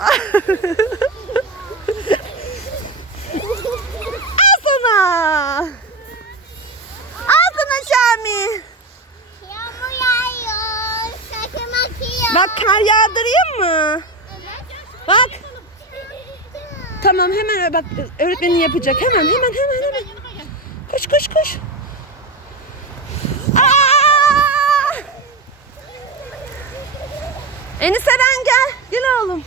Al sana. Al sana Şami. Yağmur yağıyor. Sakın akıyor. Bak kar yağdırayım mı? Bak. Tamam hemen bak öğretmenin yapacak. Hemen hemen hemen hemen. Koş koş koş. Aa! Enis Eren gel. Gel oğlum.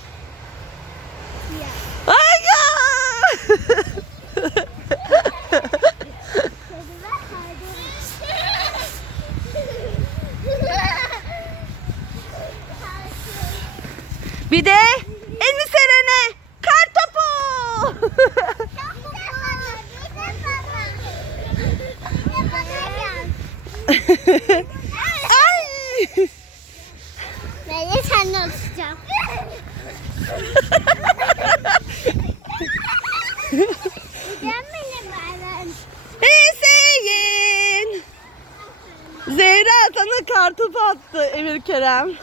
Ay ya! Bir de Enis Eren'e kar topu. Ay! Ben de seninle tutacağım. sana kar topu attı Emir Kerem.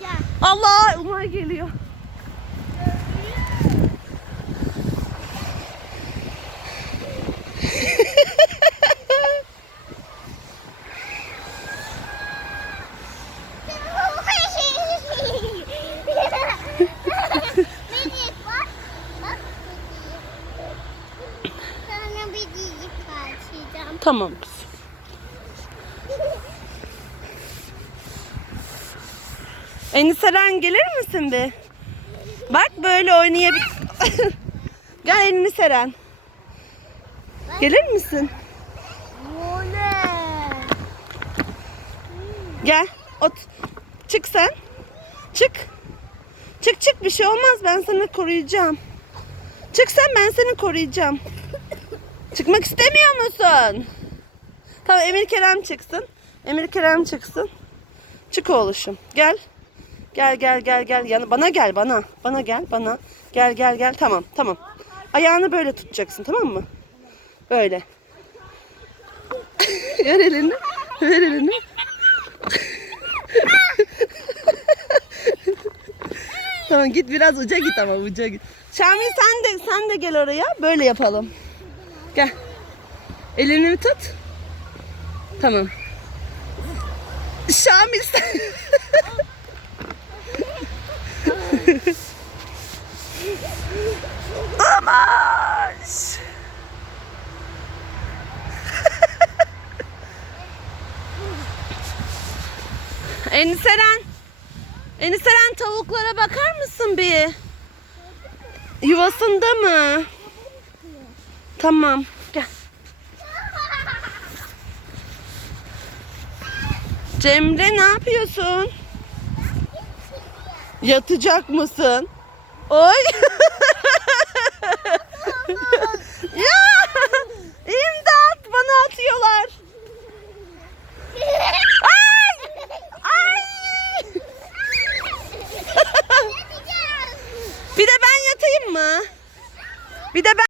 Gel. Allah Umar geliyor. Minik bak. Bak minik. Sana bir cicik parçayacağım. Tamam kızım. Enis Eren gelir misin bir? Bak böyle oynayabilir. Gel Enis Eren. Gelir misin? Gel. Ot. Çık sen. Çık. Çık çık bir şey olmaz ben seni koruyacağım. Çık sen ben seni koruyacağım. Çıkmak istemiyor musun? Tamam Emir Kerem çıksın. Emir Kerem çıksın. Çık oğluşum. Gel. Gel gel gel gel. Yana, bana gel bana. Bana gel bana. Gel gel gel. Tamam tamam. Ayağını böyle tutacaksın tamam mı? Böyle. ver elini. Ver elini. tamam git biraz uca git ama uca git. Şamil sen de sen de gel oraya. Böyle yapalım. Gel. Elini tut. Tamam. Şamil sen. Amaş. Eniseren. Eniseren tavuklara bakar mısın bir? Yuvasında mı? Tamam. Cemre ne yapıyorsun? Yatacak mısın? Oy. ya! İmdat bana atıyorlar. Ay! Ay! Bir de ben yatayım mı? Bir de ben